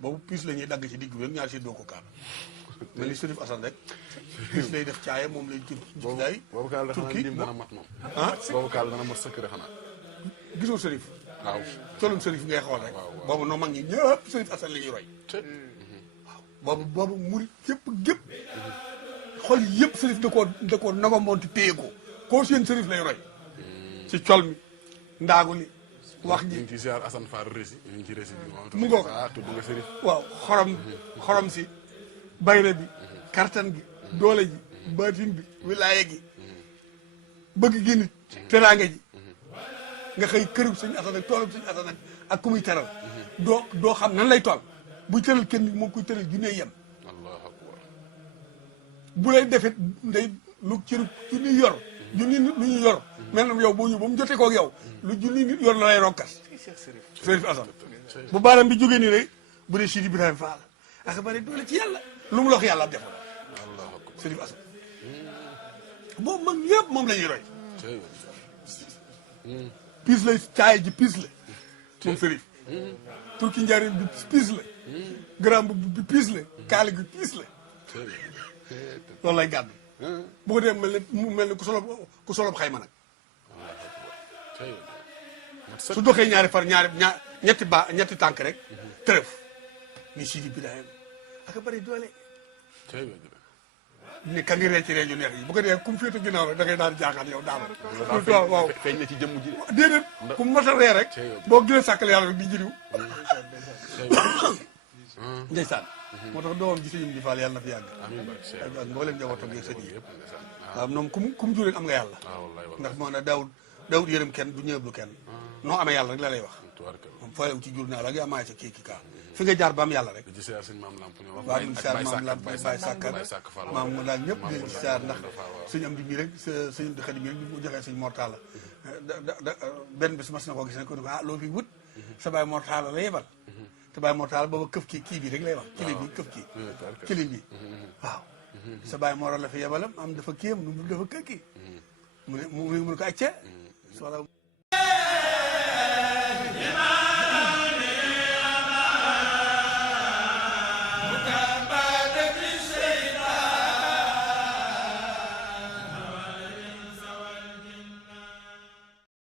boobu piis la ñuy dagg ci digg bi rek ñaar si doo ko kaal mel ni Sërif Asan rek piis lay def caaya moom lay jubdaay boobu kaal xanaa lim dana mat moom boobu kaal dana mat sëkk xanaa gisoo Sërif waaw colum Sërif ngay xool rek boobu noo mag ñi ñëpp Sërif Asan la ñuy roy waaw boobu murit gépp xool yëpp Sërif da koo nago monti téye koo seen Sërif lay roy ci col mi ndaagu li wax ji ñu ngi ci ziar Assane Fall rési ñu ngi ci rési bi mu ngoog tudd nga Sërif waaw xorom si bayre bi kartan gi doole ji baatin bi wilaaye gi bëgg gi nit teraange ji nga xëy kërub Sëñ Asan ak toolub Sëñ Asan ak ku muy teral doo xam nan lay tool buy tëral kenn moom kuy tëral junne yem allahu akbar bu lay defit nday lu cëru junni yor junni nit lu ñu yor mel na yow boo ñu ba mu jotee koog yow lu junni nit yor la lay rokkas Sërif Asan bu baaram bi jógee nii rek bu dee Sidi Ibrahima Fall ak bari doole ci yàlla lu mu lox yàlla def allahu akbar Sërif Asan boobu mag yëpp moom la ñuy roy piis la caay ji piis la moom Sërif turki njaarim bi piis la grand bi piis la kaali gi piis la loolu lay gàddu bu ko dee mel ni ku solob xayma nag su doxee ñaari far ñetti tànk rek tërëf ni Sidi Ibrahima ak bari doole ni ka ngi ree ci reeju neex yi bu ko dee kum féetu ginnaaw rek da ngay daal jaaxal yow daal waaw feeñ na ci jëmm ji déedéet ku mat a ree rek boo gënee sàkkal yàlla rek di jëriw ndeysaan moo tax doomam gi sëñum di faal yàlla na fi yàgg ak mboolem njabootam gi sëñ yi waaw moom kum jur rek am nga yàlla ndax moo ne daawut yërëm kenn du ñëblu kenn noo amee yàlla rek la lay wax moom foolew ci jur naa la nga amaay sa kii kaa fi nga jaar ba am yàlla rek di siyaar sëñ maam lamp ñu wax waaw ñu siyaar maam lamp Baye Sàkkat maam mu daal ñëpp di siyaar ndax sëñ am di mii rek sëñ am di xadi mii rek bi mu joxee sëñ Mortala benn bis mas na koo gis ne ko ne ko loo fi wut sa Baye Mortala la yebal te Baye Mortala booba këf kii bi rek lay wax kili bi këf kili bi waaw sa Baye Mortala la fi yebalam am dafa kiyam dafa këkki mu ne ko acce